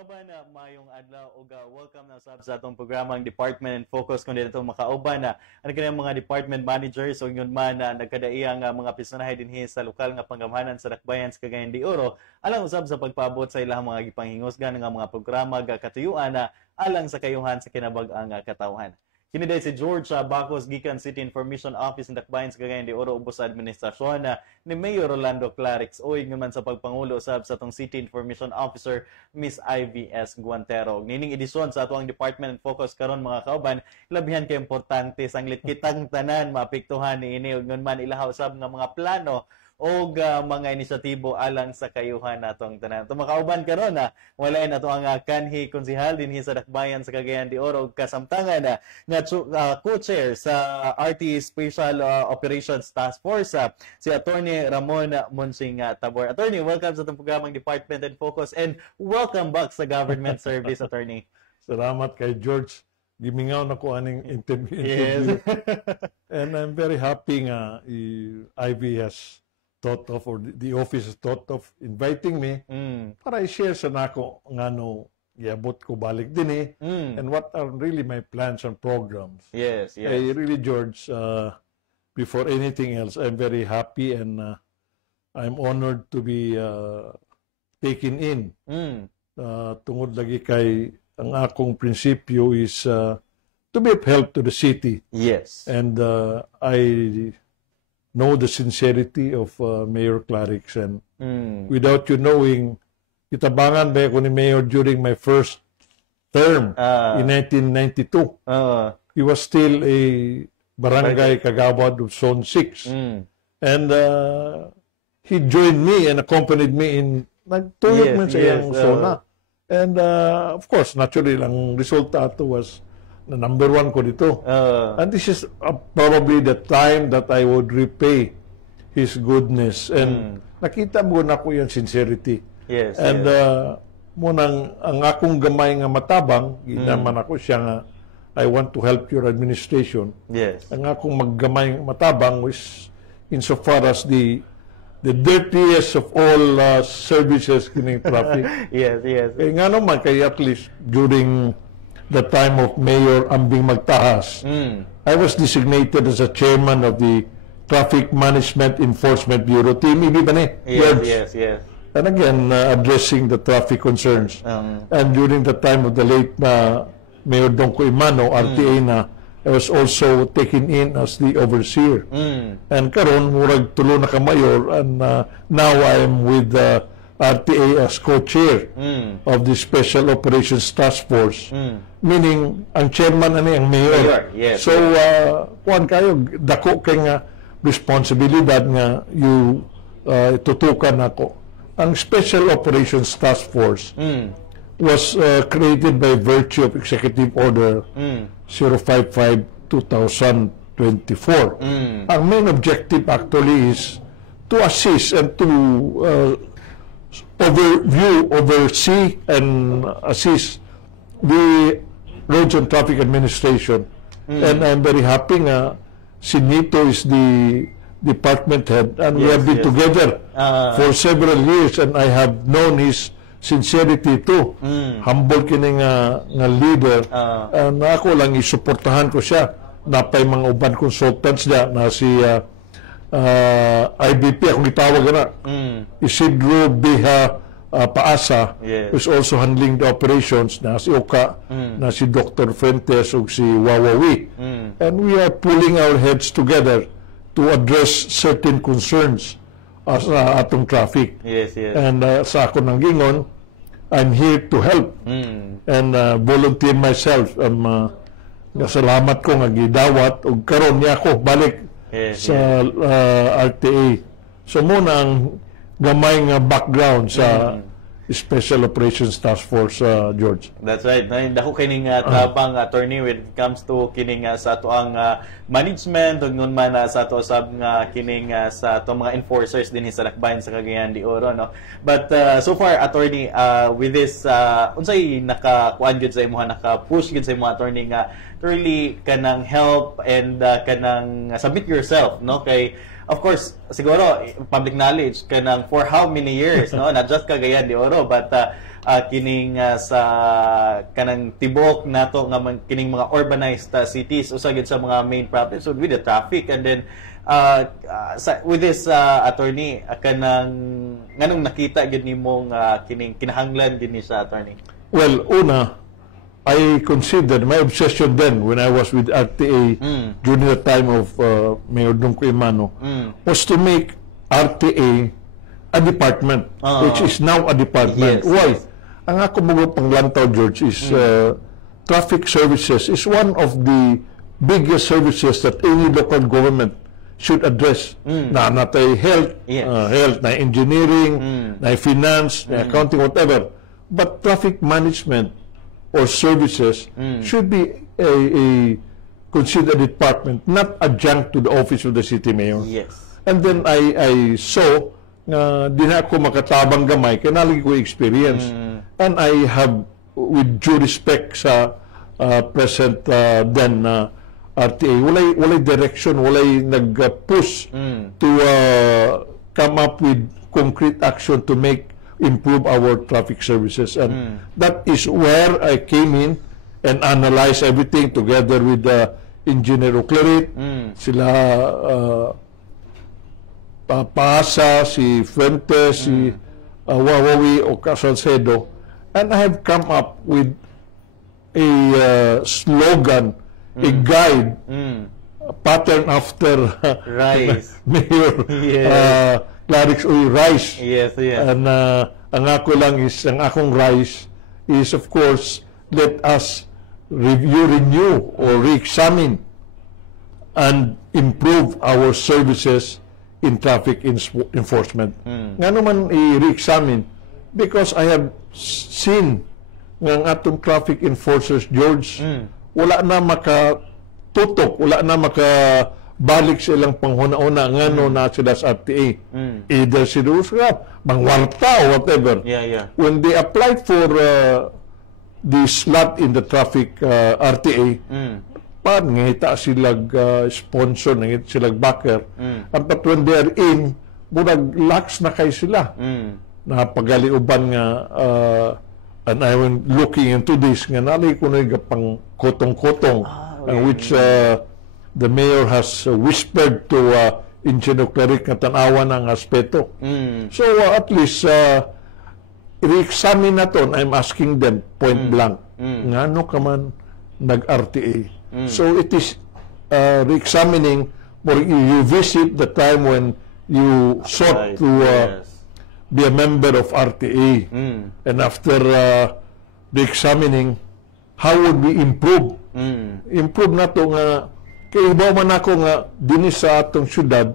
kauban na mayong adlaw ug welcome na sa atong programang Department and Focus kundi dito makauban na ang kanang mga department managers ug yun man na nagkadaiyang mga personahe dinhi sa lokal nga panggamhanan sa Dakbayan sa Cagayan de Oro alang usab sa pagpaabot sa ilang mga gipanghingusgan nga mga programa katuyuan na alang sa kayuhan sa kinabag-ang katawhan. Kini day si George Bacos gikan City Information Office ng Dakbayan sa Cagayan de Oro ubos sa administrasyon ni Mayor Rolando Clarix o man sa pagpangulo usab sa atong City Information Officer Miss Ivy S. Guantero. Nining edisyon sa atong Department and Focus karon mga kauban, labihan kay importante sanglit kitang tanan maapektuhan niini ug man ilaha usab nga mga plano o mga inisyatibo alang sa kayuhan natong tanan. Tumakauban karon wala na to ang kanhi konsehal dinhi sa Dakbayan sa Cagayan de Oro kasamtangan nga co-chair sa RT Special Operations Task Force si Attorney Ramon Monsing Tabor. Attorney, welcome sa itong programang Department and Focus and welcome back sa government service, Attorney. Salamat kay George. Gimingaw na ko aning interview. Yes. And I'm very happy nga Ivy has thought of, or the office has thought of inviting me para i-share sa nako ngano iabot ko balik din and what are really my plans and programs. Yes. Really, George, before anything else, I'm very happy and I'm honored to be taken in. Tungod lagi kay ang akong prinsipyo is to be of help to the city. Yes. And I know the sincerity of Mayor Clarix, and without you knowing, kitabangan ba ako ni Mayor during my first term in 1992. He was still a barangay kagawad of Zone 6. And he joined me and accompanied me in nagtuyok man sa iyang zona. And of course, naturally, ang resulta ato was na number 1 ko dito. And this is probably the time that I would repay his goodness. And nakita mo na ko yung sincerity. Yes. And munang ang akong gamay nga matabang, ginaman ako siya nga, I want to help your administration. Yes. Ang akong maggamay matabang was insofar as the dirtiest of all services kining traffic. Yes. Eh nga naman, kaya at least during the time of Mayor Ambing Magtahas, I was designated as a chairman of the Traffic Management Enforcement Bureau. Team EB ba ni? Yes. And again, addressing the traffic concerns. And during the time of the late Mayor Donko Imano, RTA na, I was also taken in as the overseer. And karon murag tulo na ka mayor, and now I am with the RTA as co-chair of the Special Operations Task Force. Meaning, ang chairman ang mayor. Yes. So, kuhan kayo, dako kay nga responsibilidad nga you tutukan ako. Ang Special Operations Task Force was created by virtue of Executive Order 055-2024. Ang main objective actually is to assist and to oversee and assist the Roads and Traffic Administration. And I'm very happy nga si Nito is the department head, and we have been together for several years, and I have known his sincerity too. Humble kini nga leader. And ako lang isuportahan ko siya. Napay mga uban consultants niya na si IBP, akong itawag na. Isidro Biha Paasa, who's also handling the operations, na si Oka, na si Dr. Fuentes, ug si Wawawi. And we are pulling our heads together to address certain concerns sa atong traffic. Yes. And sa ako ng gingon, I'm here to help and volunteer myself. Salamat ko nga gidawat ug karon niya ako balik sa RTA. So muna ang gamay nga background sa Special Operations Task Force, George. That's right. Dako kining tabang attorney when it comes to kining sa ato ang management ug nun man sa ato sab nga kining sa ato mga enforcers dinhi sa Dakbayan sa Cagayan de Oro, no. But so far, attorney, with this unsay nakakuan gyud sa imuha, naka-push gyud sa imuha, attorney, nga really kanang help and kanang submit yourself, no, kay of course, siguro, public knowledge, kanang for how many years, no? Not just Cagayan de Oro, but kining sa kanang tibok nato nga kining mga urbanized cities usagid sa mga main problems with the traffic. And then with this attorney, nganong nakita gid nimong kining kinahanglan din ni sa attorney? Well, una, I considered my obsession then when I was with RTA during the time of Mayor Dungko Imano was to make RTA a department, which is now a department. Yes, Why? yes. Ang ako mga panglantaw, George, is traffic services is one of the biggest services that any local government should address. Na natay health, Yes. Health, na engineering, na finance, na accounting, whatever. But traffic management or services should be a considered department, not adjunct to the office of the city mayor. Yes. And then I saw di na ako makatabang gamay kaya nalagi ko experience. And I have, with due respect sa present then RTA, walay direction, walay nag-push to come up with concrete action to improve our traffic services. And that is where I came in and analyzed everything together with Engineer Oclerit, sila Pasa, si Fuentes, si Wawawi o Salcedo, and I have come up with a slogan, a guide, pattern after Rice. Mayor Yes. Clarix Uy, Rice. Yes, yes. And ang akong rice is, of course, let us renew or re-examine and improve our services in traffic enforcement. Nga naman i-re-examine because I have seen ng atong traffic enforcers, George, wala na makatutok, wala na makabalik sa ilang panghuna-una ngano na sila sa RTA. Either sila mangwarta or whatever. Yeah. When they applied for the slot in the traffic RTA, ngita silag sponsor, ngita silag backer. But when they are in, murag lax na kay sila. Napagaliuban nga, and I went looking into this, nga nalay ko na pang kotong-kotong, which the mayor has whispered to Engineer Cleric nga tanawan ang aspeto. So at least, i-examine na to, I'm asking them point blank, nga ano ka man nag-RTA. So it is re-examining, or you visit the time when you sought to be a member of RTA. And after the examining, how would we improve? Improve na to nga, kaya ibaw man ako nga, dinis sa atong syudad,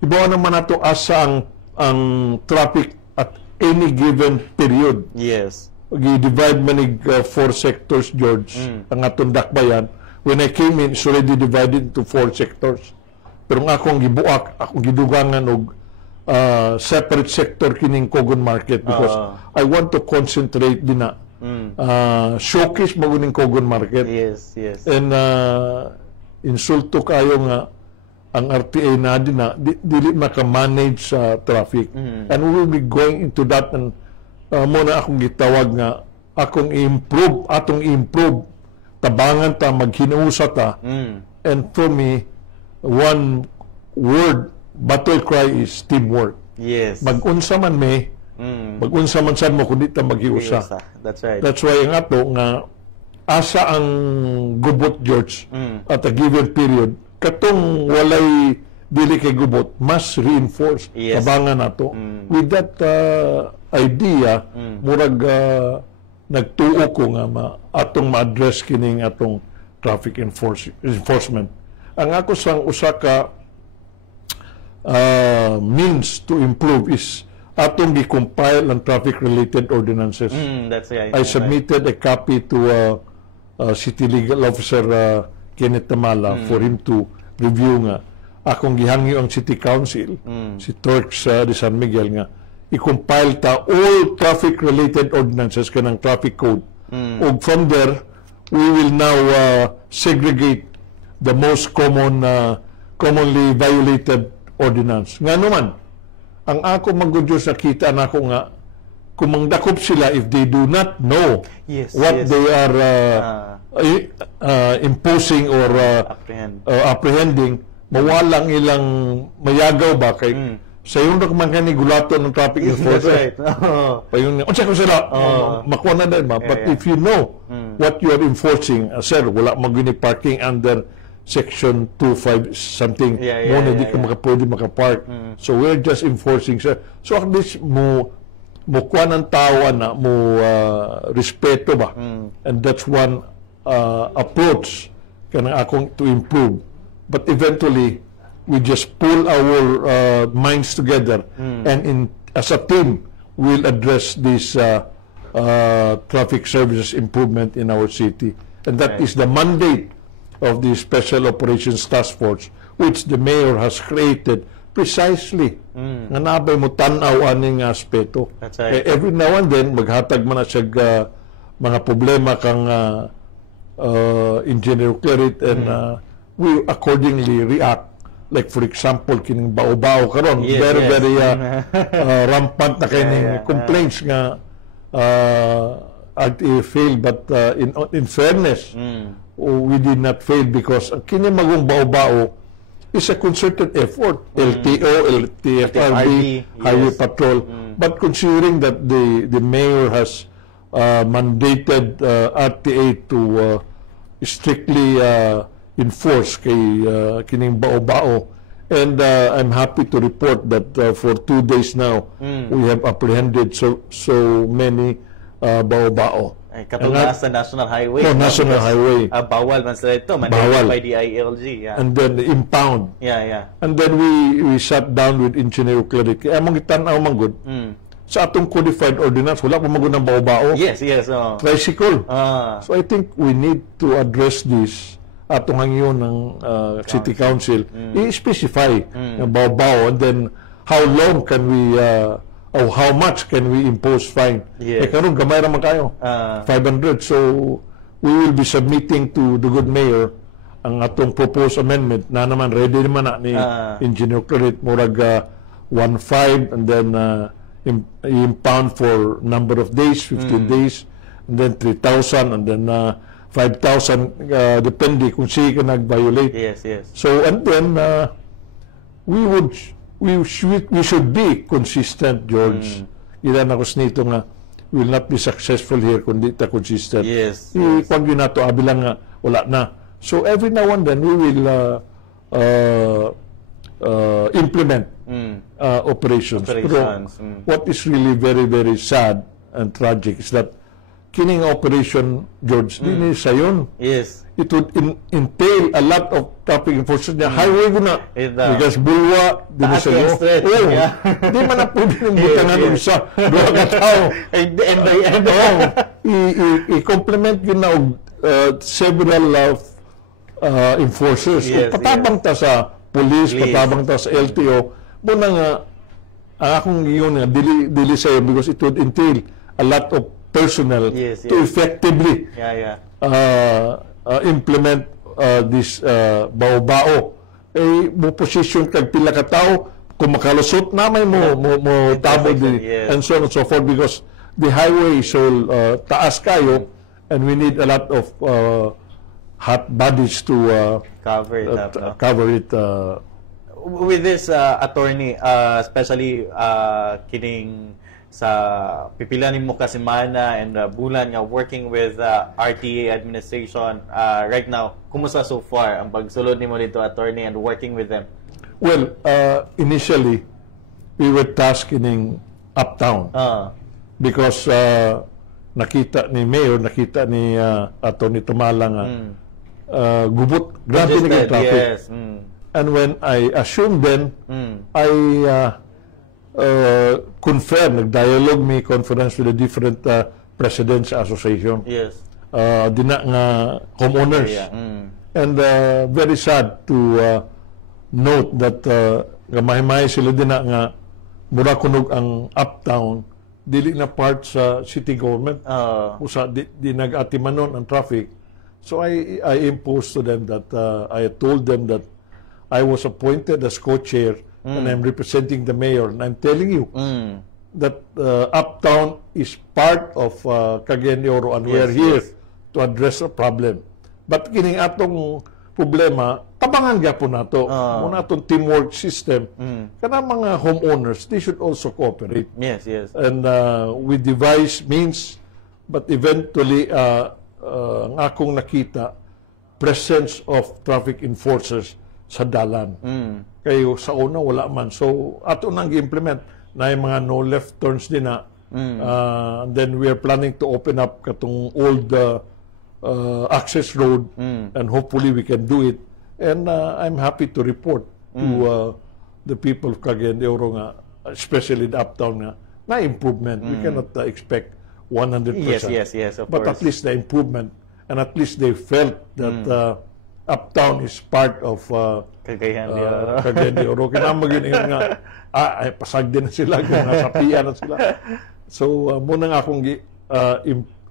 ibaw naman na to asa ang traffic at any given period. Yes. I-divide manig 4 sectors, George, ang atong dakbayan. When I came in, it's already divided into 4 sectors. Pero ang akong gibuak, akong gidugangan og separate sector kining Cogon Market because I want to concentrate din na showcase maguning Cogon Market. Yes. And insulto kayo nga ang RTA na din na dili maka-manage sa traffic. And we will be going into that, and muna akong gitawag nga atong improve tabangan ta, maghinuusa ta. And for me, one word battle cry is teamwork. Yes. Mag-unsa man mag-unsa man sad mo kundi ta maghiusa. That's right. That's why ang ato nga asa ang gubot, George, at a given period, katong walay dili kay gubot, mas reinforce tabangan nato. With that idea, murag nagtuo ko nga atong ma-address kining atong traffic enforcement. Ang ako sang usa ka means to improve is atong gi-compile ang traffic-related ordinances. That's right. I submitted a copy to City Legal Officer Kenneth Tamala for him to review nga. Akong gihangyo ang City Council, si Torx de San Miguel nga, i-compile ta all traffic-related ordinances kanang traffic code. Og from there, we will now segregate the most common commonly violated ordinance. Nga naman, ang ako magudyo sa kita na ako nga, kumangdakop sila if they do not know what they are imposing or apprehending, mawalang ilang mayagaw ba kay sa yung man kani gulato ng traffic enforcer. Payun niya. Unsa ko sila makuha na din ba? But if you know what you are enforcing, sir, wala magini parking under section 25 something. Mo na di ka pwede makapark. So we're just enforcing, sir. So at least mo kuha ng tao na mo respeto ba. And that's one approach kanang akong to improve. But eventually we just pull our minds together and as a team we'll address this traffic services improvement in our city. And that is the mandate of the Special Operations Task Force, which the mayor has created precisely nga nabay mo tanaw aning aspeto. Every now and then maghatag man siya mga problema kang engineer clerit and we accordingly react. Like for example kining bao-bao karon very rampant na kining complaints nga fail, but in fairness we did not fail because kini magong bao-bao is a concerted effort. LTO, LTFRB, Highway Patrol. But considering that the mayor has mandated RTA to strictly enforce kay kining bao-bao, and I'm happy to report that for 2 days now we have apprehended so many bao-bao. Katulad sa National Highway. National Highway. Bawal man sila ito. Mandated by the ILG. And then impound. And then we sat down with engineer cleric. Kaya mong itanaw manggod. Sa atong codified ordinance, wala pa manggod ng bao-bao. Yes. Tricycle. So I think we need to address this atong hangyon ng City Council. I-specify ng bao-bao, and then how long can we how much can we impose fine? Karon gamay ra man kayo. 500. So we will be submitting to the good mayor ang atong proposed amendment na naman ready naman na ni Engineer Clerit, murag 1.5 and then impound for number of days, 15 days, and then 3,000 and then 5,000 depende kung siya ka nag-violate. So and then we should be consistent, George. Ilan ako nito nga will not be successful here kung di ta consistent. Pag yun nato abilang nga wala na. So every now and then we will implement operations. Pero what is really very sad and tragic is that kining operation, George, din sa yun. It would entail a lot of traffic enforcement. Highway ko na. Because bulwa, din sa iyo. Hindi man na pwede ng butangan ng isa. Doon ka tao. I-complement yun na several enforcers. Patabang ta sa police, patabang ta sa LTO. Muna nga, ang akong yun nga, dili sa iyo because it would entail a lot of personnel to effectively implement this bao-bao. Mo position kag pila ka tao, kung makalusot na may mo tabo din, and so on and so forth, because the highway is so taas kayo and we need a lot of hot bodies to cover it. With this attorney, especially kining sa pipilanin mo kasi mana and bulan nga working with RTA administration right now, kumusta so far ang pagsulod nimo dito, attorney, and working with them? Well, initially we were tasked in uptown because nakita ni mayor, nakita ni attorney Tumalang gubot, grabe ni traffic. And when I assumed then I nag-dialogue may conference with the different presidents association. Dina nga homeowners. And very sad to note that gamay-may sila dina nga mura kunog ang uptown dili na part sa city government. Usa di nag-atimanon ang traffic. So I imposed to them that I told them that I was appointed as co-chair and I'm representing the mayor. And I'm telling you that Uptown is part of Cagayan de Oro and we're here to address a problem. But kining atong problema, tabangan gapon nato. Muna atong teamwork system. Kana mga homeowners, they should also cooperate. Yes, yes. And we devise means, but eventually, ang akong nakita, presence of traffic enforcers sa dalan. Kayo sa una, wala man. So, ato nang i-implement na yung mga no left turns din na. And then we are planning to open up katong old access road and hopefully we can do it. And I'm happy to report to the people of Cagayan de Oro nga, especially the Uptown nga, na improvement. We cannot expect 100%. Yes, of but course. at least the improvement, and at least they felt that Uptown is part of Cagayan de Oro. Cagayan de Oro. Kinamag yun nga, ay, pasag din na sila, nasapian na sila. So, muna nga akong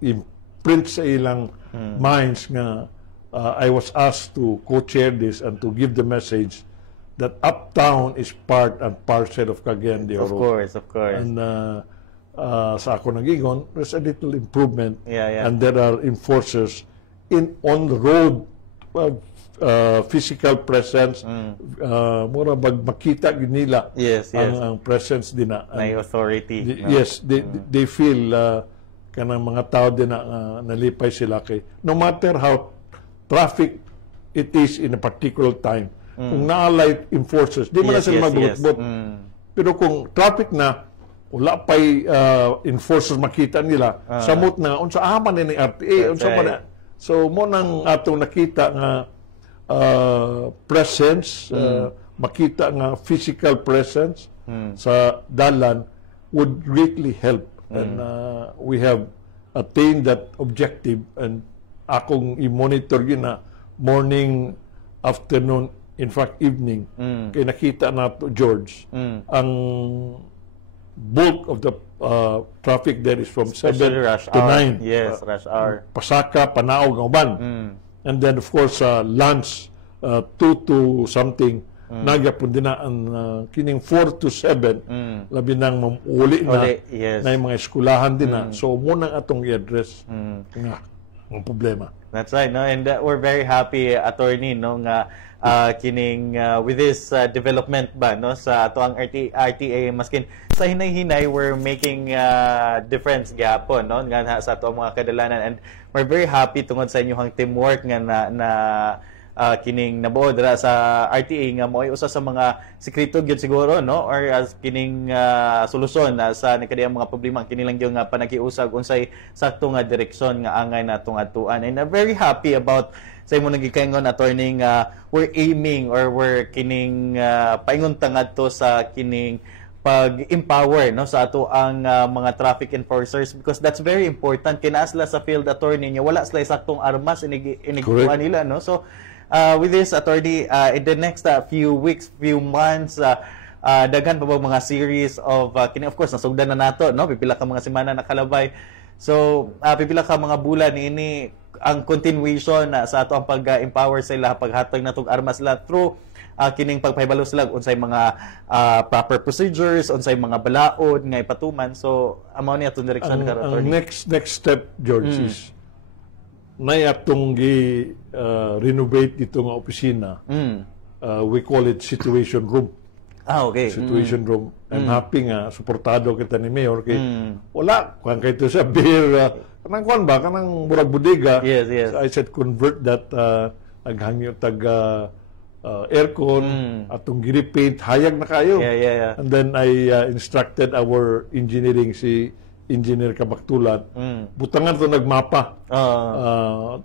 imprint sa ilang minds nga, I was asked to co-chair this and to give the message that Uptown is part and parcel of Cagayan de Oro. Of course. And sa ako nagingon, there's a little improvement. Yeah. And there are enforcers on the road, physical presence, mura bag makita gid nila ang presence din na. May authority. Yes, they feel kanang mga tao din na nalipay sila kay no matter how traffic it is in a particular time. Kung na-light enforcers, di man na sila magbut-but. Pero kung traffic na, wala pa'y enforcers makita nila, samot na, unsa aman ni RTA, unsa man na. So, mo nang atong nakita nga presence, makita nga physical presence sa dalan would greatly help. And we have attained that objective and akong i-monitor yun na morning, afternoon, in fact, evening. Kaya nakita na to, George, ang bulk of the traffic there is from 7 to 9. Yes, rush hour. Pasaka, Panao, Gauban. And then, of course, lunch, 2 to something, nagyapon din na ang kining 4 to 7, labi nang mamuli na, na yung mga eskulahan din na. So, munang atong i-address nga ang problema. That's right, no? And we're very happy, attorney, no, nga kining with this development ba, no, sa ato ang RTA, maskin sa hinay-hinay, we're making difference gapon, no, nga sa ato ang mga kadalanan. And we're very happy tungod sa inyong teamwork nga na kining nabuo dira sa RTA nga mo'y usa sa mga sekreto gyud siguro, no, or as kining solusyon sa nakadiyang mga problema kinilang gyud nga panakiusag unsay sakto nga direksyon nga angay natong atuan. And I'm very happy about sa imo nagikaingon, attorney, we're aiming or we're kining paingon tangad to sa kining pag-empower, no, sa ato ang mga traffic enforcers, because that's very important. Kinaasla sa field, attorney, niya wala sila saktong armas inigkuha nila, no. So with this, attorney, in the next few weeks, few months, daghan pa ba mga series of kini, of course nasugdan na nato, no, pipila ka mga semana nakalabay. So pipila ka mga bulan ini ang continuation sa ato ang pag-empower sila, paghatag natong armas sila through kining pagpahibalo sila unsay mga proper procedures, unsay mga balaod nga ipatuman. So amo ni atong direksyon karon. Ang next step, George, is nay atong renovate dito nga opisina. We call it situation room. Okay. Situation room. I'm happy nga suportado kita ni Mayor kay wala kuan kay to sa beer kanang kuan ba kanang murag bodega. Yes. So I said convert that naghangyo tag aircon atong giri-paint hayag na kayo. Yeah. And then I instructed our engineering si Engineer Kabaktulan. Butangan to nagmapa.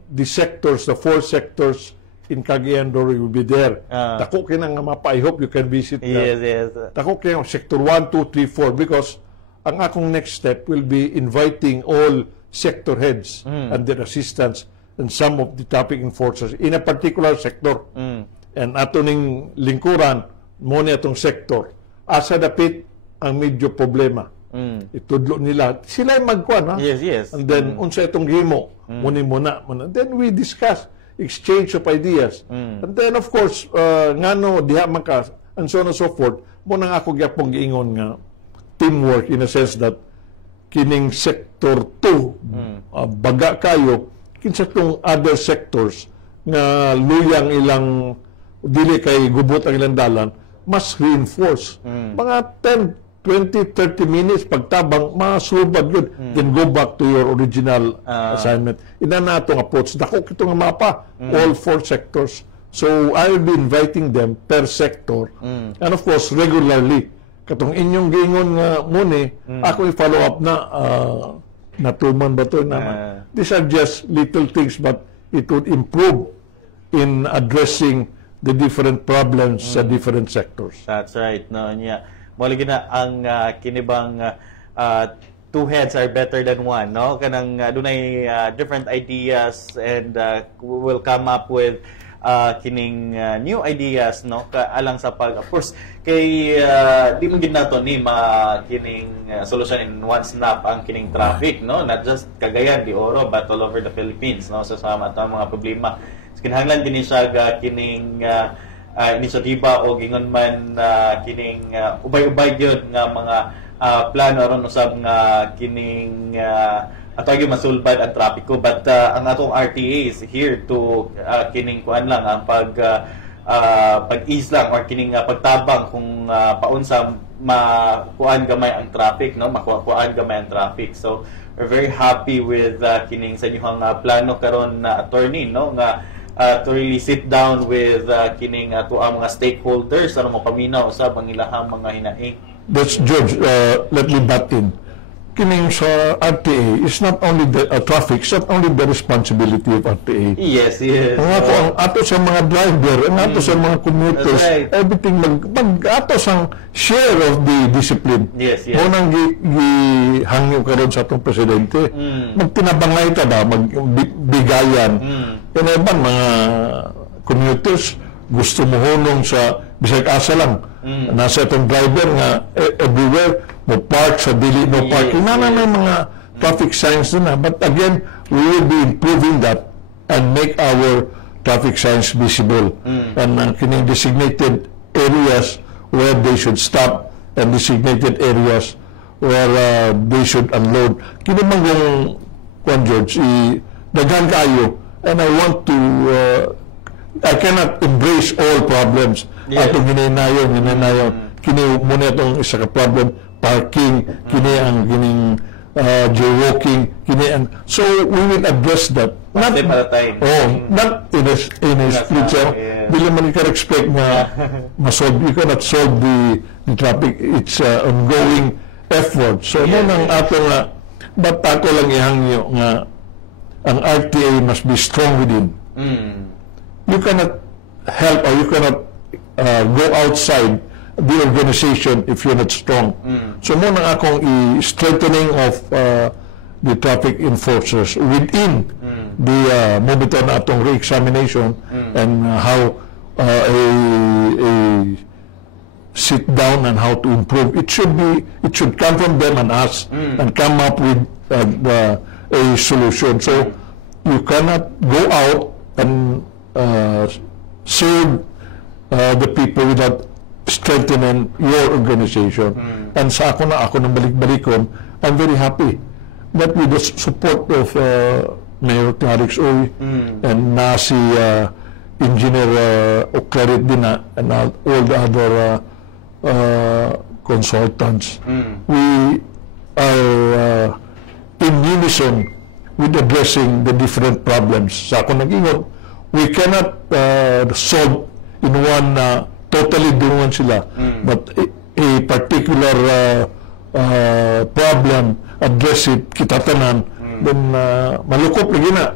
The sectors, the 4 sectors in Cagayan de Oro will be there. Tako kinang mapa. I hope you can visit. Yes. Tako kinang sector 1, 2, 3, 4 because ang akong next step will be inviting all sector heads and their assistants and some of the traffic enforcers in a particular sector. And ato ning lingkuran mo ni atong sector. Asa dapit ang medyo problema. Itudlo nila. Sila yung magkuhan, ha? Yes. And then, unsa itong himo, muna. Then we discuss. exchange of ideas. And then, of course, ngano diha man ka, and so on and so forth, mo nang ako gyapong giingon nga teamwork in a sense that kining sector 2 baga kayo kinsa tong other sectors nga luyang ilang dili kay gubot ang ilang dalan mas reinforce mga 10 20, 30 minutes pagtabang masulbad yun then go back to your original assignment. Ina na itong approach dako kito nga mapa all 4 sectors, so I will be inviting them per sector and of course regularly katong inyong giingon nga muni ako i-follow up na natuman ba to naman. These are just little things but it would improve in addressing the different problems sa different sectors. That's right. No, yeah. Muli na ang kinibang two heads are better than one, no? Kanang dunay different ideas and we will come up with kining new ideas, no? Alang sa pag of course kay di mo gid nato ni kining solution in one snap ang kining traffic, no? Not just Cagayan de Oro but all over the Philippines, no? So sama ta mga problema. Kinahanglan din siya kining inisyatiba o gingon man kining ubay-ubay gyud nga mga plano aron usab nga kining ato gyud masulbad ang trapiko but ang atong RTA is here to kining kuan lang ang pag-ease lang or kining pagtabang kung paunsa makuan gamay ang traffic, no, makuan gamay ang traffic. So we're very happy with kining sa inyong plano karon na attorney, no, nga to really sit down with kining ato ang mga stakeholders ano mo paminaw usab ang ilahang mga hinaing. That's George, let me butt in. Kining sa RTA is not only the traffic, it's not only the responsibility of RTA. Yes. Ang ato sa mga driver, ang ato sa mga commuters, everything ato sa share of the discipline. Yes. Unang gihangyo karon sa atong presidente, magtinabangay ta ba, magbigayan. Kaya mga commuters gusto mo hunong sa bisag asa lang. Nasa itong driver nga everywhere mo park sa dili no parking. May mga traffic signs na. But again, we will be improving that and make our traffic signs visible. And kining designated areas where they should stop and designated areas where they should unload. Kini man yung George, daghan kayo. And I want to I cannot embrace all problems. Atong hininayon. Kini muna itong isa ka problem, parking, kini ang kining jaywalking, kini ang so we will address that. Not in a split second. Dili man ka expect na masolve. You cannot solve the traffic. It's ongoing effort. So nang atong but ako lang ihangyo nga ang RTA must be strong within. You cannot help or you cannot go outside the organization if you're not strong. So muna akong strengthening of the traffic enforcers within the moment na atong re-examination and how a sit down and how to improve. It should come from them and us and come up with a solution. So you cannot go out and serve the people without strengthening your organization. And sa ako nang balik-balikon, I'm very happy that with the support of Mayor Clarix Uy and si Engineer Oclarit din and all the other consultants, we are in unison with addressing the different problems. Sa ako nag-ingon, we cannot solve in one totally dungan sila, but a particular problem, address it, kitatanan, then malukop lagi na.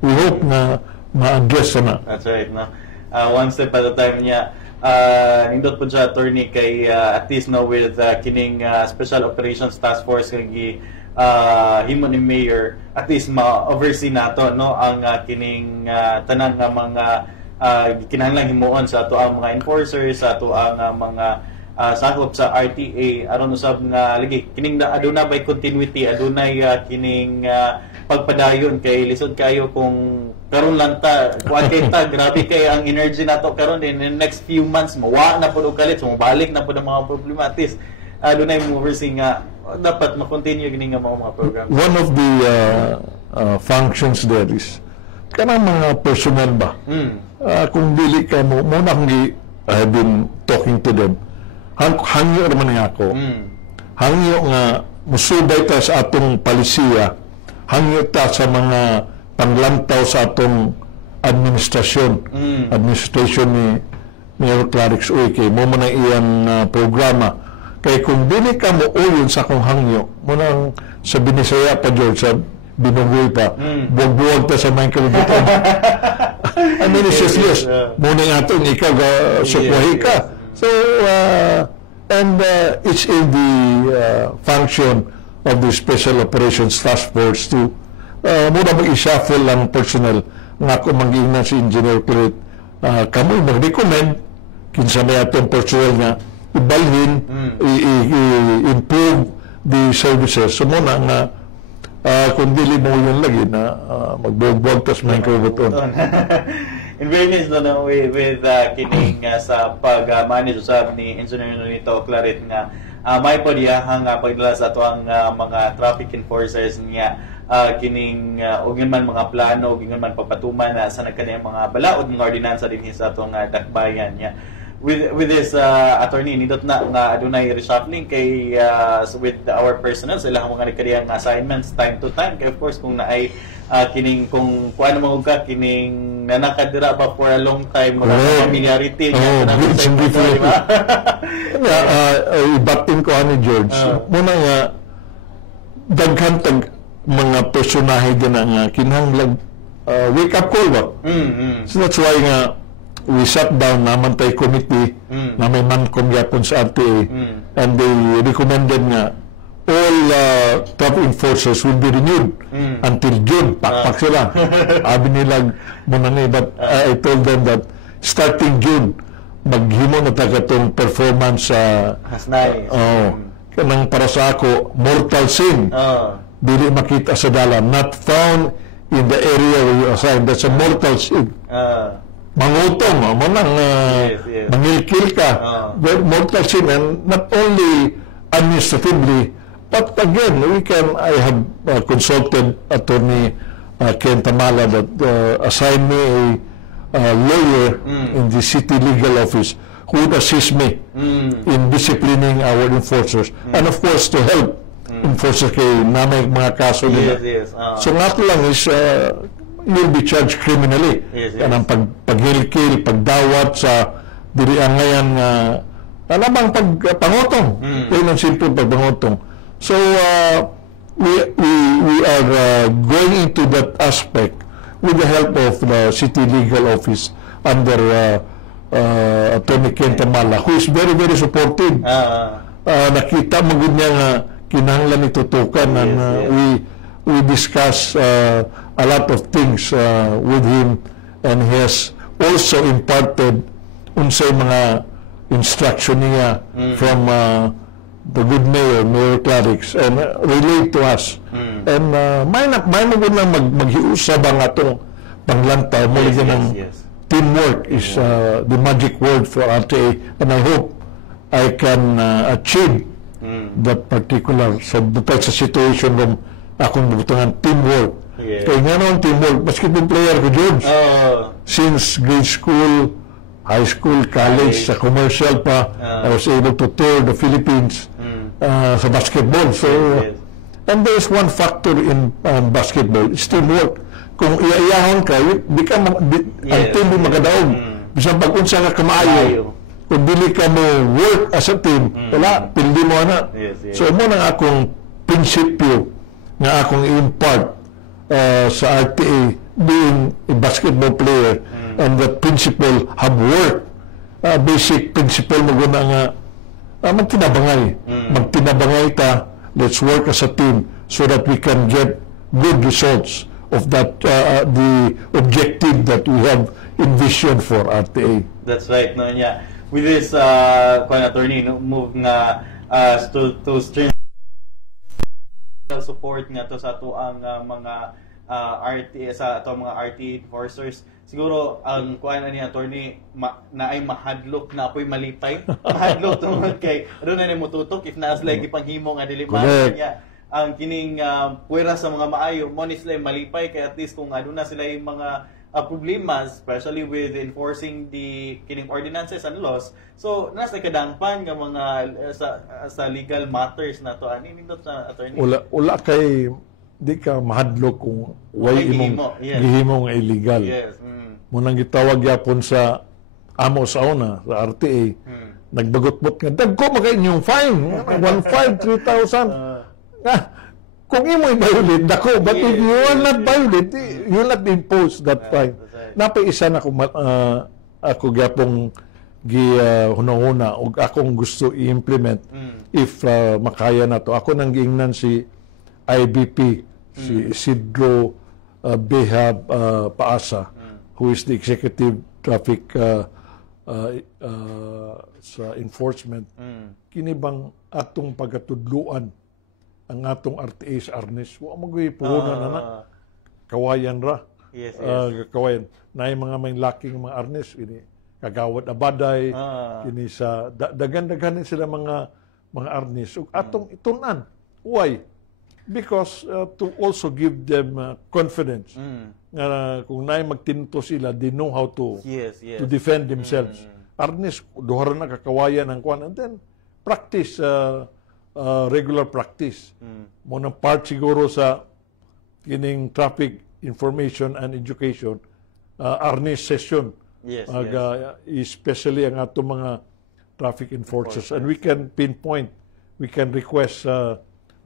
We hope na ma-address na. That's right. No? One step at a time niya. Nindot po siya, attorney, kay at least no, with kining Special Operations Task Force kay himo ni Mayor, at least ma-oversee nato no ang kining tanan nga mga kinahanglang himuon sa ato ang mga enforcers, sa ato ang mga sakop sa RTA aron usab nga lagi kining aduna by continuity, adunay kining pagpadayon kay lisod kayo kung karon lang ta kuan kay ta grabe kay ang energy nato karon in the next few months mawa na pud og kalit so mabalik na pud ang mga problematis dunay movers nga dapat ma-continue gini nga mga program. One of the functions there is kanang mga personnel ba kung dili ka mo muna kung I have been talking to them hangyo naman nga ako hangyo nga musubay ta sa atong palisiya hangyo ta sa mga panglantaw sa atong administration ni Mayor Clarix Uy kay mo man iyang programa kay kung dili ka mo uyon sa akong hangyo mo nang sa Binisaya pa George sa Binungoy pa buwag ta sa main kalibutan I mean it's just yes mo nang ato ni ikaw sukwahi ka so and it's in the function of the Special Operations Task Force to muna mag-i-shuffle lang personnel nga ako mag-iingnan si Engineer Clit kamo mag-recommend kinsa may atong personnel nga ibalhin i-improve the services so muna nga kung dili mo yun lagi na magbuwag tas may kabuton. In fairness no with kining sa pag-manage usab ni Engineer Nonito Claret nga may podiyahang pagdala sa ato ang mga traffic enforcers nga kining og man mga plano og man pagpatuman sa nagkanang mga balaod mga ordinansa dinhi sa atong dakbayan niya with this attorney nindot na nga adunay reshuffling kay with our personnel sa ilang mga nagkadiyang assignments time to time kay of course kung naay kining kung kuan mo ka kining nanakadira ba for a long time mga familiarity niya ibatin ko ani George muna nga daghan tag mga personahe din nga kinahanglan wake up call ba so that's why nga we sat down naman tayo committee na may man-com yapon sa RTA and they recommended nga all traffic enforcers will be renewed until June pakpak sila abi nila muna ni but I told them that starting June maghimo na ta katong performance hasnay kanang para sa ako mortal sin dili makita sa dalan not found in the area where you assign that's a mortal sin mangutong mo nang mangilkil ka mortal sin and not only administratively but again I have consulted attorney Ken Tamala that assigned me a lawyer in the city legal office who would assist me in disciplining our enforcers and of course to help enforcer kay namay mga kaso nila. So nga lang is you'll be charged criminally. Kanang paghilkil, pagdawat sa dili ang ngayon namang pagpangotong. Kaya ng simple pagpangotong. So we are going into that aspect with the help of the city legal office under Attorney Ken Tamala who is very very supportive. Nakita mo gud niya nga kinahanglan itutukan and we discuss a lot of things with him and he has also imparted unsay mga instruction niya from the good Mayor Clarix and relate to us and may mo lang maghiusab ang atong panglantaw mo ng teamwork is the magic word for RTA and I hope I can achieve that particular sa situation ng akong butangan teamwork. Kaya nga naman teamwork, basketball player ko George. Since grade school, high school, college, sa commercial pa, I was able to tour the Philippines sa basketball. So, and there is one factor in basketball, it's teamwork. Kung iayahon ka, di ka ang team mo magadaog. Bisang pag-unsa ka kamaayo. Kung dili ka mo work as a team, wala, pildi mo na. So, mo nang akong prinsipyo nga akong i-impart sa RTA being a basketball player and that principle have worked. Basic principle mo guna nga magtinabangay ta, let's work as a team so that we can get good results of that the objective that we have envisioned for RTA. That's right, no niya. With this attorney move nga to strengthen support nga to sa ato ang mga RT sa ato mga RT enforcers. Siguro ang kuan ni attorney na ay mahadlok na apoy malipay. Mahadlok tungod kay ano na mo tutok if naas lagi panghimo nga dili niya ang kining puwera sa mga maayo mo ni sila malipay kay at least kung ano na sila yung mga problema, especially with enforcing the kining ordinances and laws. So nasa kadangpan nga mga sa legal matters na to ani nindot na attorney. Ula kay di ka mahadlok kung way imong gihimo nga illegal. Yes. Munang gitawag yapon sa amo sa una sa RTA. Nagbagot-bot nga dagko magay inyong fine 1,500 3,000. Kung imo i-violate dako, but if you will not violate, you will not impose that fine. Napay isa na ako gyapong hunahuna og akong gusto i-implement if makaya na to. Ako nang giingnan si IBP, si Isidro Behab Paasa, who is the executive traffic sa enforcement. Kini bang atong pagkatudluan ang atong RTA sa Arnes? Wa mo gyud puhunan na kawayan ra. Yes. Kawayan. Na mga may laking mga Arnes ini kagawad abaday kini sa dagan-dagan sila mga Arnes ug atong itunan. Why? Because to also give them confidence nga kung naay magtinto sila, they know how to defend themselves. Arnes duha na kakawayan ang kuan and then practice regular practice. Munang part siguro sa kining traffic information and education Arnes session. Especially ang atong mga traffic enforcers. And we can pinpoint, we can request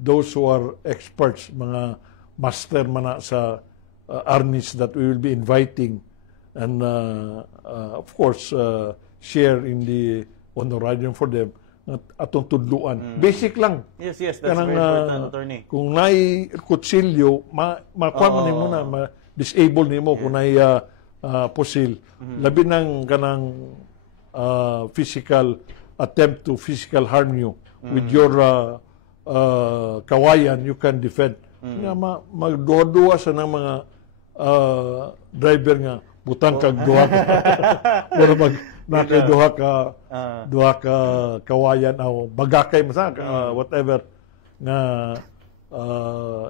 those who are experts, mga master mana sa Arnes that we will be inviting and of course share in the honorarium for them atong tudluan. Basic lang. Yes, that's very important, attorney. Kung naay kutsilyo, makuha mo nimo na, disable nimo kung naay pusil. Labi nang kanang physical attempt to physical harm you with your kawayan, you can defend. Nga magduwa-duwa sa ng mga driver nga butang kag duha ka. Pero mag duha ka kawayan o bagakay mo sa whatever nga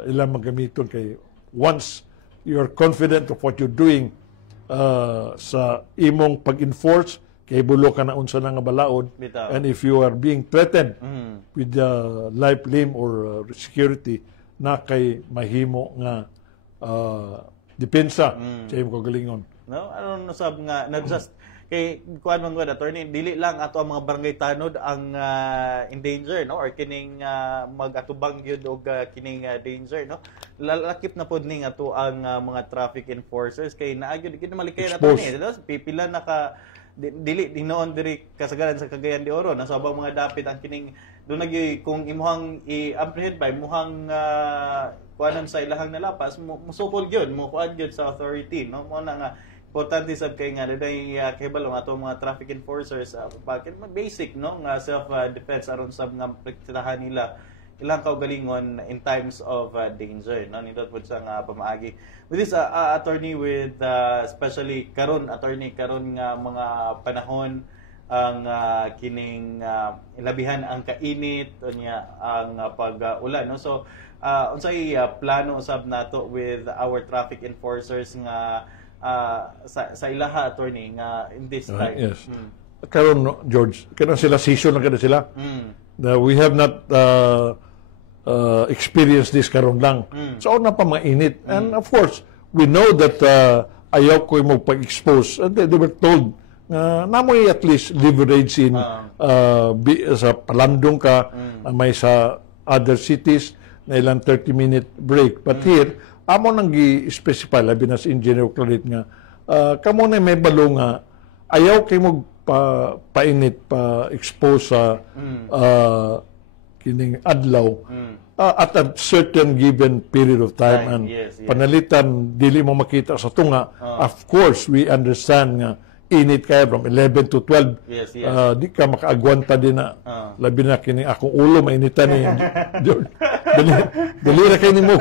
ilang magamiton kay once you're confident of what you're doing sa imong pag-enforce kay bulo ka na unsa na nga balaod and if you are being threatened with life, limb or security na kay mahimo nga depensa sa imong kagalingon. No, ano nasab nga just kay kuan man gud attorney dili lang ato ang mga barangay tanod ang in danger no or kining magatubang gyud og kining danger no lalakip na pod ning ato ang mga traffic enforcers kay naa gyud gid malikay na attorney pipila na ka dili dinoon diri kasagaran sa Cagayan de Oro nasa abang mga dapit ang kining do nagyoy kung imuhang i-apprehend by muhang kuanan sa ilahang nalapas musupol gyud mo kuan gyud sa authority no mo na nga importante sab kay nga day kahibalo ato mga traffic enforcers bakit basic no nga self defense aron sab nga protektahan nila ilang kaugalingon in times of danger no nindot pud sa nga pamaagi with this attorney with especially karon nga mga panahon ang kining labihan ang kainit unya ang pag-ulan no so unsay plano usab nato with our traffic enforcers nga sa ilaha attorney nga in this time. Yes. Karon no, George, kana sila season lang kada sila. We have not experienced this karon lang. So na pa mainit. And of course, we know that ayaw ko mo pag-expose. And they were told namoy at least leverage in sa Palandong ka may sa other cities na ilang 30-minute break. But here amo nang gi-specify labi na sa engineer Claret nga kamo na may balo nga ayaw kay mo painit pa expose sa kining adlaw at a certain given period of time and panalitan dili mo makita sa tunga. Of course we understand nga init kaya from 11 to 12 di ka makaagwanta din na labi na kini akong ulo mainitan ni dali ra kay nimo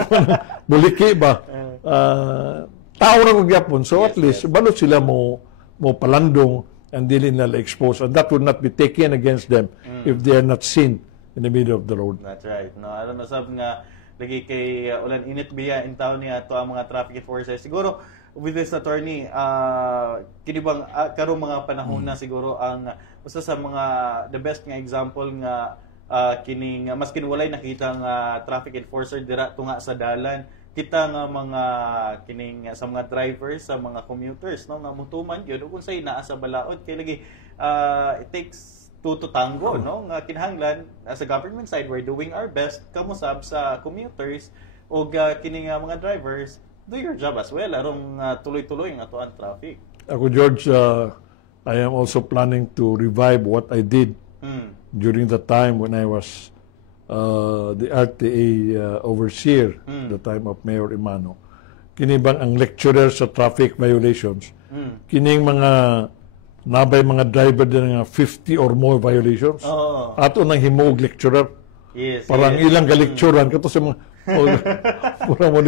buliki ba tao ra kog gyapon. So at least balot sila mo palandong and dili nila expose, and that would not be taken against them if they are not seen in the middle of the road. That's right. No, alam masab nga lagi kay ulan init biya in town niya to ang mga traffic enforcers. Siguro with this attorney, kini bang karong mga panahon na siguro ang usa sa mga the best nga example nga kining maskin walay nakita nga traffic enforcer dira tunga sa dalan, kita nga mga kining sa mga drivers, sa mga commuters, no, nga mutuman gyud kung say naa sa balaod kay lagi it takes two to tango, no, nga kinahanglan as a government side we're doing our best kamusab sa commuters o kining mga drivers do your job as well aron tuloy-tuloy nga ato ang traffic. Ako, George, I am also planning to revive what I did during the time when I was the RTA overseer, the time of Mayor Imano. Kinibang ang lecturer sa traffic violations. Kining mga nabay mga driver din nga 50 or more violations. Ato nang himuog lecturer. Yes. Parang ilang ga-lecturean kato sa mga pura mo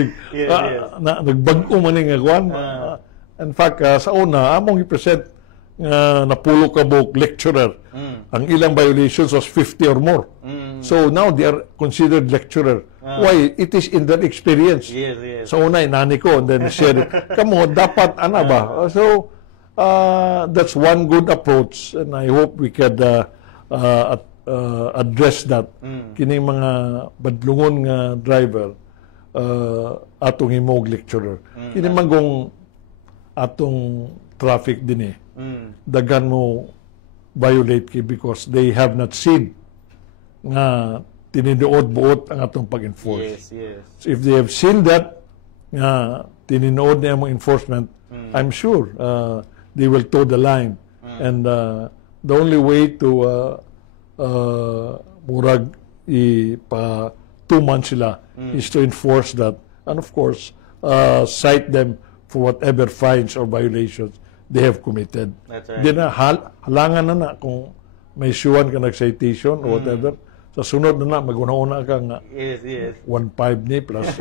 nagbag-o man nga kwan. In fact, sa una among i-present napulo ka buok lecturer. Ang ilang violations was 50 or more. So now they are considered lecturer. Why? It is in their experience. Yes. Sa una inani ko and then share it. Kamo dapat ana ba? So that's one good approach, and I hope we could address that. Kining mga badlungon nga driver atong himog lecturer. Kini magong atong traffic din dagan mo violate kay because they have not seen nga tininuod buot ang atong pag-enforce. Yes. So if they have seen that nga tininuod niya mo enforcement, I'm sure they will toe the line. And the only way to murag ipatuman sila is to enforce that. And of course, cite them for whatever fines or violations they have committed. That's right. Di na, halangan na kung may isuan ka nag-citation or whatever. Sa sunod na mag-una-una ka nga. Yes. 1.5 ni plus.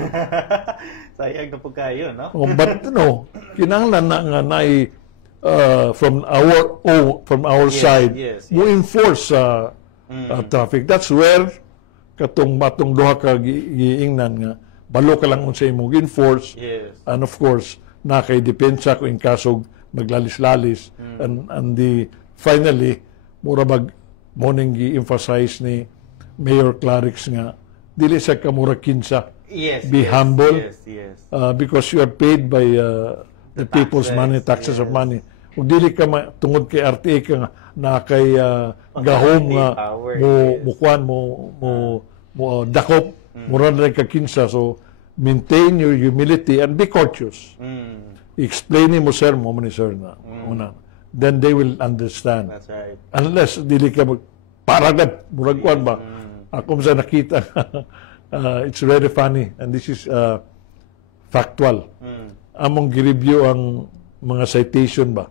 Sayang na po kayo, no? But kinahanglan na nga from our side mo enforce traffic. That's where katong duha ka giingnan nga balo ka lang unsay mo enforce. And of course na kay depensa ko in kasog maglalis-lalis and finally mura mo ning gi-emphasize ni Mayor Clarix nga dili sa kamura kinsa. Be humble. Because you are paid by the people's money, taxes of money. Kung dili ka tungod kay RTA ka nga na kay gahom nga mo dakop mura na ka kinsa. So maintain your humility and be courteous. Explain mo sir mo ni sir na una. Then they will understand. That's right. Unless dili ka paragad murag kwan ba. Ako sa nakita it's very funny and this is factual. Among gi-review ang mga citation ba.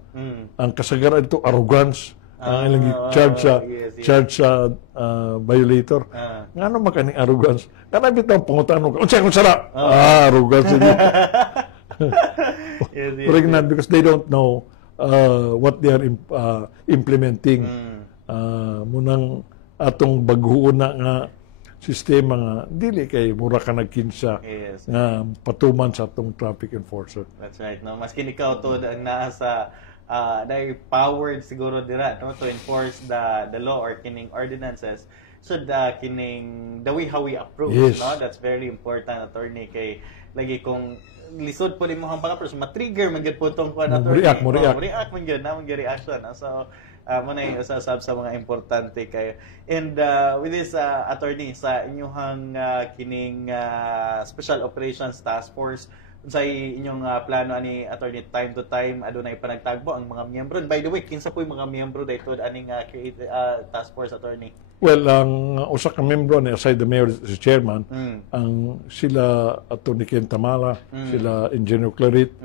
Ang kasagaran ito arrogance ang ilang charge sa violator. Ngano makaning arrogance? Kana bitaw pangutano ka. Unsa sara? Arrogance din. Pregnant because they don't know what they are implementing. Munang atong baghuon nga sistema nga dili kay mura ka nagkinsa nga patuman sa atong traffic enforcer. That's right. No, maskin ikaw to ang naa sa powered siguro dira no to enforce the law or kining ordinances. So kining the way how we approach, no, that's very important, attorney, kay lagi kung lisod po din mo ang pagapros ma-trigger man gyud po tong kuan attorney. React man gyud na man gyud reaction. So muna yung usasab sa mga importante kayo. And with this, attorney, sa inyong kining Special Operations Task Force, sa inyong plano ani attorney time to time adunay panagtagbo ang mga miyembro. And by the way, kinsa po yung mga miyembro dayto aning task force, attorney? Well, ang usa ka miyembro ni aside the mayor si chairman, ang sila attorney Ken Tamala, sila Engineer Clarit,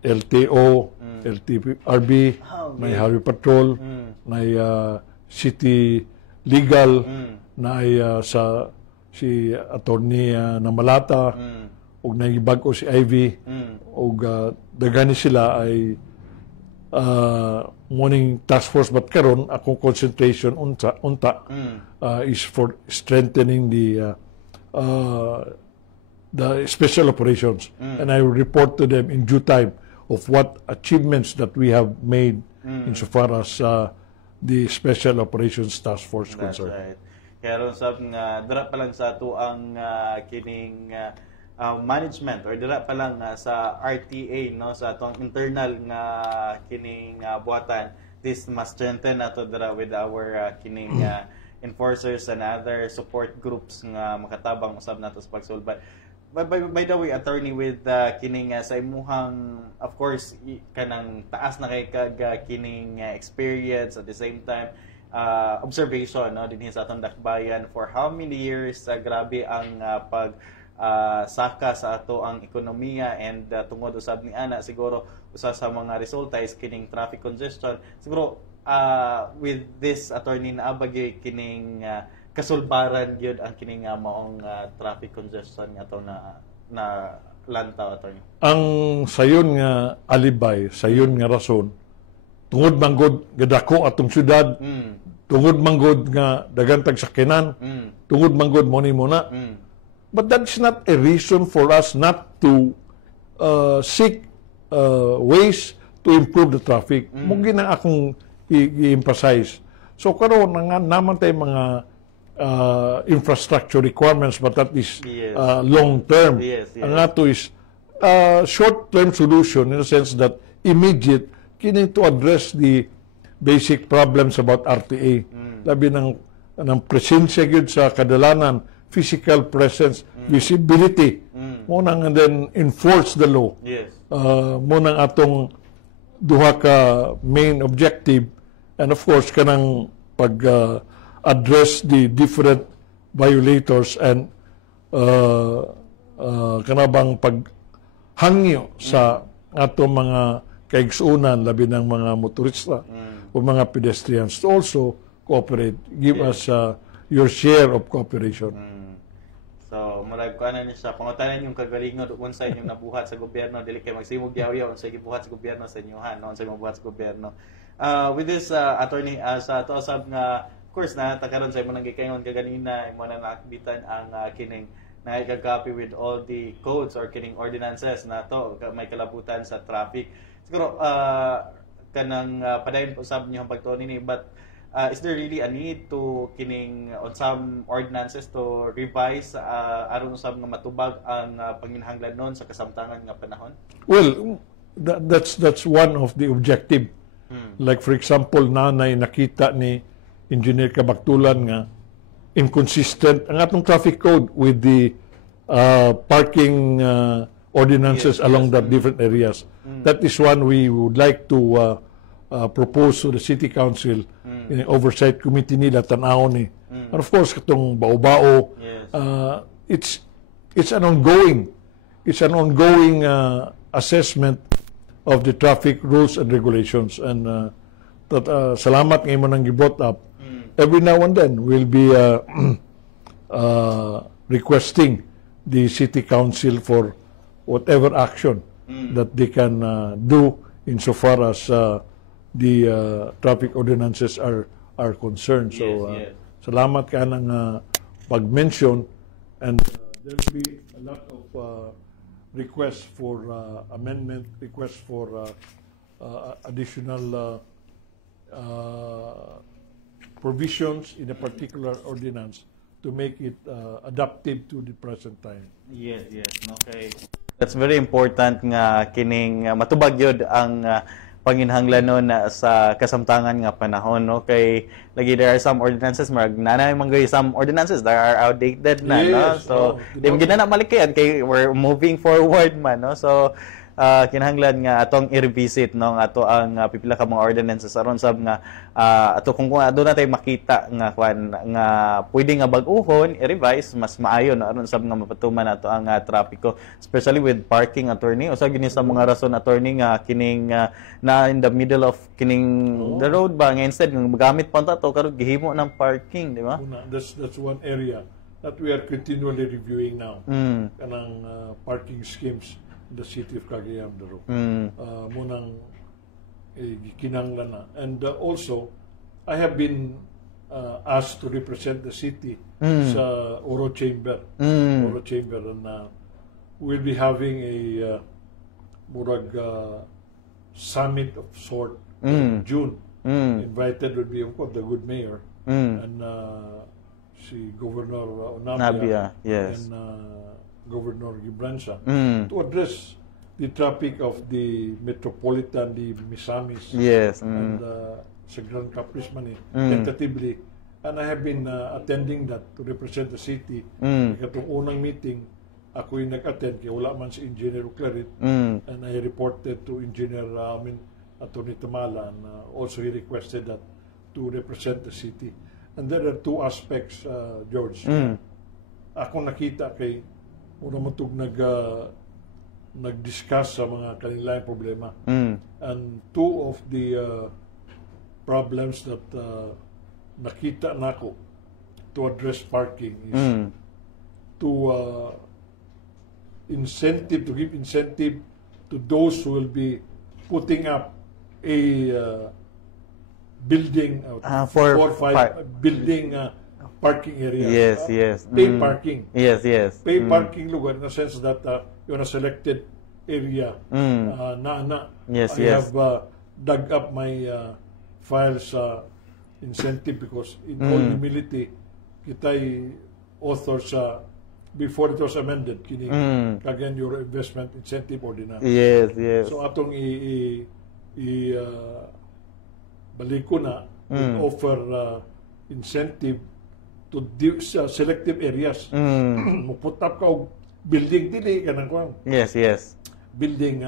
LTO, LTRB, may Highway Patrol, may City Legal, may si Attorney Namalata, ug nagibag-o si Ivy ug daghan sila ay morning task force, but karon akong concentration unta is for strengthening the special operations, and I will report to them in due time of what achievements that we have made insofar as the special operations task force concerned. Right. Kaya ron sab nga dira pa lang sa ato ang kining management, or dira pa lang sa RTA, no, sa atong internal nga kining buhatan, this must strengthen nato dira with our kining enforcers and other support groups nga makatabang usab nato sa pagsulbad. By the way, attorney, with kining sa imuhang, of course, kanang taas na kay kining experience, at the same time observation, no, dinhi sa atong dakbayan for how many years grabe ang pag saka sa ato ang ekonomiya, and tungod usab ni ana siguro usa sa mga resulta is kining traffic congestion. Siguro with this, attorney, naabagay kining kasulbaran gyud ang kining maong traffic congestion nga ato na lantaw, attorney. Ang sayon nga alibay, sayon nga rason, tungod manggod gadako atong syudad, tungod manggod nga daghang tagsakinan, tungod manggod mo ni muna. But that's not a reason for us not to seek ways to improve the traffic. Mugin na akong i-emphasize. So karon naman tayo mga infrastructure requirements, but that is long term. Ang ato is short-term solution in the sense that immediate kini to address the basic problems about RTA. Labi ng presensya gyud sa kadalanan, physical presence, visibility. Mo nang, and then enforce the law. Mo nang atong duha ka main objective, and of course kanang pag address the different violators and kanabang paghangyo sa ato mga kaigsunan, labi ng mga motorista o mga pedestrians to also cooperate. Give us your share of cooperation. So, marag ko niya siya, pangutanan yung kagalingon unsay inyong nabuhat sa gobyerno, dili kay magsimog yaw-yaw unsay gibuhat sa gobyerno sa inyohan, no, unsay mabuhat sa gobyerno. With this, attorney, sa ato sab nga, of course na takaron sa imo nang gikayon kaganina, imo na nakbitan ang kining na ikag-copy with all the codes or kining ordinances na to may kalabutan sa traffic. Siguro kanang padayon usab niyo ang pagtuon ni, but is there really a need to kining on some ordinances to revise aron usab nga matubag ang panginahanglan nun sa kasamtangan nga panahon? Well, that's one of the objective. Like for example, nakita ni Engineer Kabaktulan nga inconsistent ang atong traffic code with the parking ordinances along the different areas. That is one we would like to propose to the City Council in the Oversight Committee nila tanaw ni. And of course katong bao-bao, it's an ongoing assessment of the traffic rules and regulations, and salamat ngayon mo nang gi-brought up. Every now and then we'll be requesting the City Council for whatever action that they can do insofar as the traffic ordinances are concerned. So, salamat ka ng pag-mention, and there will be a lot of requests for amendment, requests for additional provisions in a particular ordinance to make it adaptive to the present time. Yes. Okay. That's very important nga kining matubag yun ang panginhanglan nun sa kasamtangan nga panahon, no? Kay lagi there are some ordinances, nanay manggoy some ordinances that are outdated na, no? So di mo ginana malikayan kay we're moving forward man, no? So kinahanglan nga atong i-revisit, no, ato ang pipila ka mga ordinances aron sab nga ato kung do na tay makita nga nga pwede nga bag-uhon i-revise mas maayo, no, aron sab nga mapatuman ato ang trapiko, especially with parking, attorney. Usa gini sa mga rason, attorney, nga kining na in the middle of kining the road ba nga instead nga magamit pa ta to karon gihimo ng parking, di ba? That's one area. that we are continually reviewing now. Kanang parking schemes in the city of Cagayan de Oro. Munang kinanglan na. And also, I have been asked to represent the city sa Oro Chamber. Oro Chamber, and we'll be having a murag summit of sort in June. Invited will be, of course, the good mayor and si Governor Onabia, yes, and Governor Gibranza to address the traffic of the metropolitan, the Misamis, yes, and sa Grand Caprice man tentatively. And I have been attending that to represent the city. Katong unang meeting, ako yung nag-attend, kaya wala man si Engineer Claret, and I reported to Engineer Atty. Tamala, and also he requested that to represent the city. And there are two aspects, George. Ako nakita kay una matug nag-discuss sa mga kanilang problema. And two of the problems that nakita nako to address parking is to give incentive to those who will be putting up a building building parking area. Yes, yes. Pay parking. Yes, yes. Pay parking lugar in the sense that you're in a selected area. Yes, I have dug up my files incentive because in all humility, kita'y author sa before it was amended, kini Cagayan de Oro Investment Incentive Ordinance. Yes, yes. So atong balik ko na, offer incentive to selective areas. Put up ka og building dili kanang kuan. Yes, yes. Building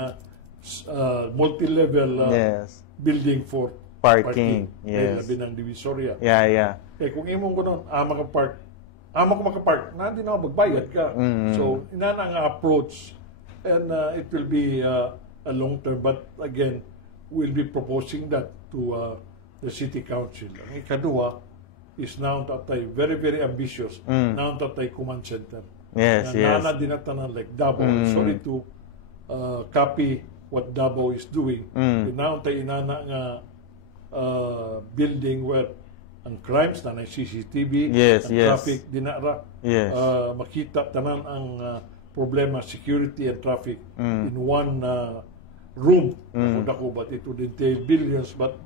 multi-level yes. building for parking. Yes. Labi ng Divisoria. Yeah, yeah. Eh kung imong kunon ko makapark, na di na magbayad ka. So inana nga approach, and it will be a long term, but again we'll be proposing that to the city council. Ang ikaduha is now tatay very very ambitious. Now tatay command center. Yes, yes. Nana dinatanan like Davao. Sorry to copy what Davao is doing. Now tay inana nga building where ang crimes na CCTV, yes, ang yes. traffic dinara, yes. makita tanan ang problema security and traffic in one room. Ako, but it would entail billions, but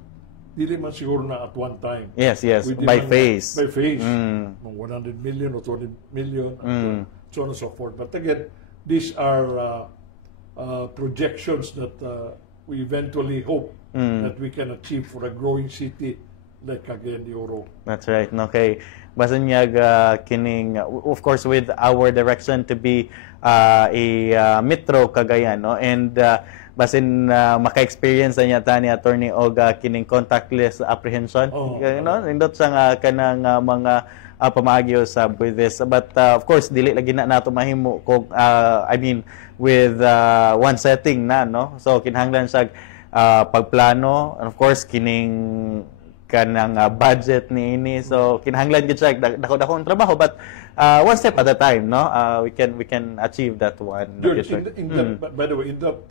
dili man siguro na at one time. Yes, yes, by phase. By phase. 100 million or 20 million, so on and so forth. But again, these are projections that we eventually hope that we can achieve for a growing city like Cagayan de Oro. That's right. Okay. Basin niya kining, of course, with our direction to be a metro Cagayan, no? And basin maka-experience niya ta ni attorney og kining contactless apprehension. No? Indot sa kanang mga pamaagyo sa with this. But of course, dili lagi na nato mahimo kung I mean with one setting na, no? So kinahanglan sa pagplano, and of course kining kanang budget ni ini, so kinahanglan gid siya dako-dakong trabaho, but one step at a time, no? We can achieve that one. George, in that, by the way, in that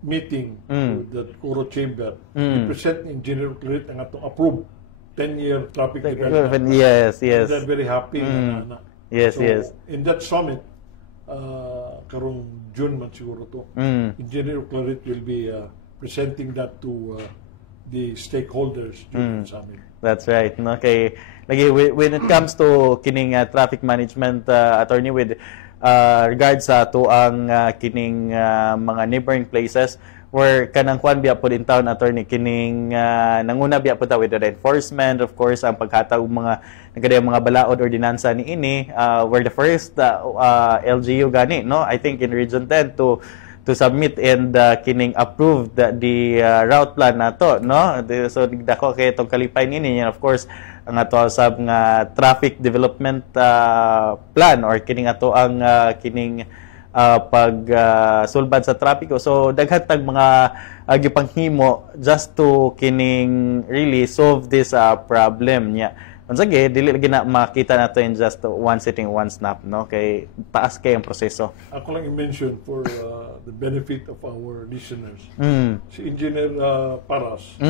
meeting with the Oro Chamber, we present Engineer Claret ang atong approved 10-year traffic development. Yes, yes. They're very happy. Yes, so, yes. in that summit, karong June man siguro to, Engineer Claret will be presenting that to the stakeholders during the summit. That's right. Okay. Lagi when it comes to kining traffic management attorney, with regards sa to ang kining mga neighboring places where kanang kwan biya po in town attorney, kining nanguna biya po ta with the enforcement, of course, ang paghatag mga nagkadayang mga balaod ordinansa ni ini, we're the first LGU gani, no? I think in Region 10 to submit and kining approved the route plan nato, no? So dako kay tong kalipay nini, and of course ang ato sab nga traffic development plan or kining ato ang kining pag sulbad sa trapiko. So daghan tag mga gipanghimo just to kining really solve this problem niya. unsa gid dili lagi na makita nato in just one sitting, one snap, no? Kay taas kay ang proseso. Ako lang i-mention for the benefit of our listeners. Si Engineer Paras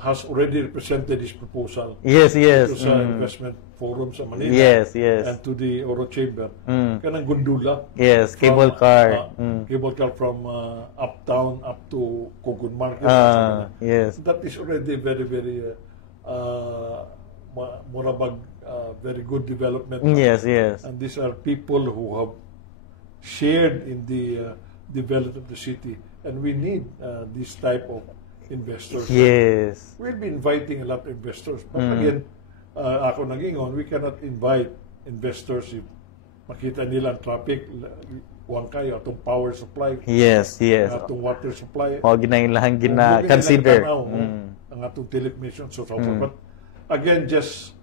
has already represented his proposal. Yes. To sa investment forum sa Manila. Yes. And to the Oro Chamber. Kanang gundula. Yes, cable car. Cable car from uptown up to Cogon Market. Yes. That is already very, very very good development. Yes. And these are people who have shared in the development of the city. And we need this type of investors. Yes. We'll be inviting a lot of investors. But again, ako nagingon, we cannot invite investors if makita nila ang traffic, huwag kayo, atong power supply, Yes. atong water supply. O ginailahan gina-consider. Ang atong telecommunications so forth. But again, just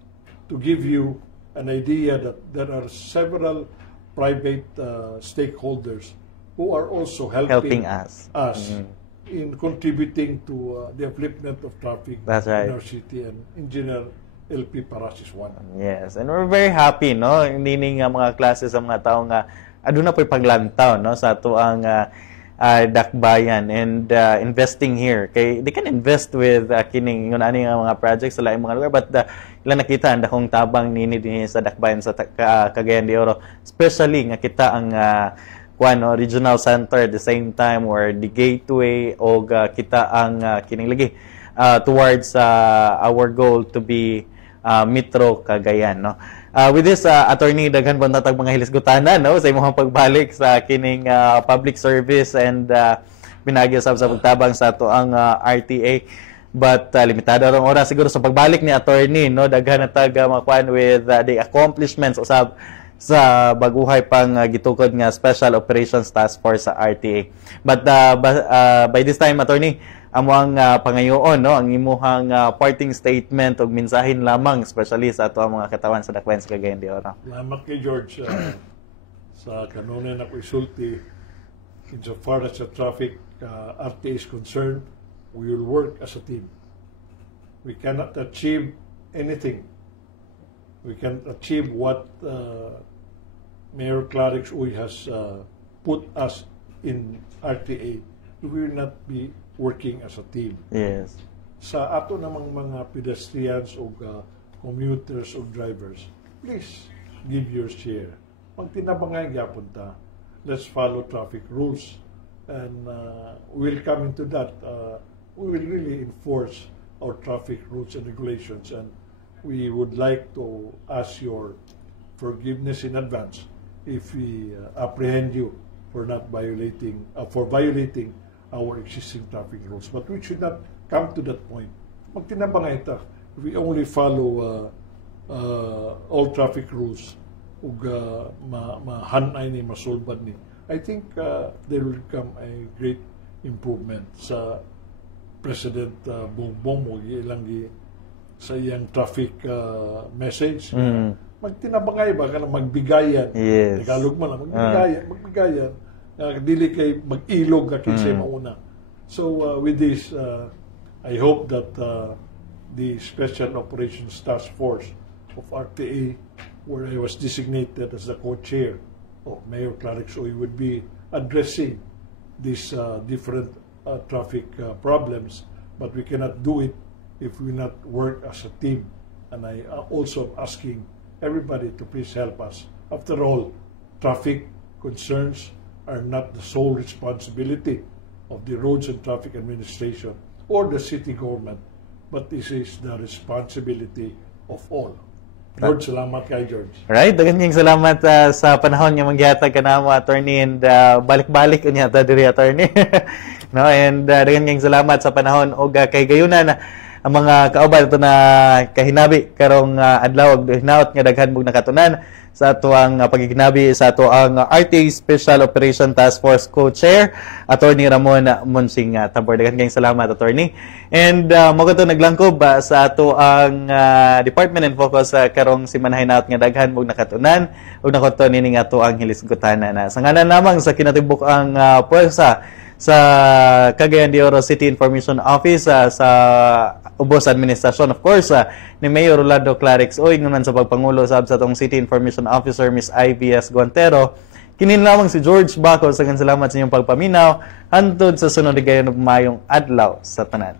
to give you an idea that there are several private stakeholders who are also helping us in contributing to the upliftment of traffic That's right. in our city, and Engineer LP Paras is one. Yes, and we're very happy, no? Hindi nga mga klase sa mga tao nga aduna po'y paglantaw, no, sa ato ang dakbayan and investing here. Kay they can invest with kining ngun ani nga mga projects sa laing mga lugar, but ilang nakita ang dakong tabang nini dinhi sa dakbayan sa Cagayan de Oro, especially nga kita ang regional center at the same time, or the gateway, o kita ang kining lagi towards our goal to be Metro Cagayan, no? With this, attorney, daghan po natag mga hilisgutanan, no, sa imong pagbalik sa kining public service and pinagi sa pagtabang sa ato ang RTA. But limitado ang oras siguro sa pagbalik ni attorney, no, daghan natag makuan with the accomplishments usab sa baguhay pang gitukod nga Special Operations Task Force sa RTA. But by this time, attorney, amo ang pangayoon, no, ang imuhang parting statement ug mensahin lamang, especially sa ato ang mga katawan sa dakbayan sa Cagayan de Oro. Salamat kay George sa kanunay na isulti. Insofar as the traffic RTA is concerned, we will work as a team. We cannot achieve anything. We can achieve what Mayor Clarix Uy has put us in RTA. We will not be working as a team. Yes. Sa ato namang mga pedestrians o commuters o drivers, please give your share. Magtinabangay gyapon ta. Let's follow traffic rules, and we'll come into that. We will really enforce our traffic rules and regulations, and we would like to ask your forgiveness in advance if we apprehend you for not violating our existing traffic rules. But we should not come to that point. Magtinabangay ita. If we only follow all traffic rules ug mahanay ni masulbad ni, I think there will come a great improvement sa President Bongbong ug ilang sa iyang traffic message. Magtinabangay ba ka na magbigayan? Yes. Tagalog man, magbigayan. Dili kay mag-ilog ka kinsay mauna. So with this, I hope that the Special Operations Task Force of RTA, where I was designated as the co-chair of Mayor Clarix Uy, would be addressing these different traffic problems, but we cannot do it if we not work as a team. And I also am asking everybody to please help us. After all, traffic concerns are not the sole responsibility of the Roads and Traffic Administration or the city government, but this is the responsibility of all. George, salamat kay George. Right, dagan kayong salamat sa panahon nga manggihatag ka namo, attorney, and balik-balik unya ta diri, attorney. No, and dagan kayong salamat sa panahon og kay gayunan ang mga kauban ito na kahinabi karong adlaw ug hinaot nga daghan mong nakatunan sa ato ang pagiginabi sa ato ang RTA Special Operation Task Force Co-Chair, Attorney Ramon Monsing Tambor. Daghang kayong salamat, Attorney. And mo ko naglangkob sa ato ang Department and Focus karong simanahay naot nga daghan mong nakatunan ug nakoto nini nga ato ang hilisgutan na. Sa ngalan lamang sa kinatibuk ang puwersa sa Cagayan de Oro City Information Office sa ubos administrasyon, of course, ni Mayor Rolando Clarix Oy, ngunan sa pagpangulo sa atong City Information Officer Miss Ivy S. Guantero. Kinin lamang si George Baco. Salamat sa inyong pagpaminaw. Hantod sa sunod gayon ug mayong adlaw sa tanan.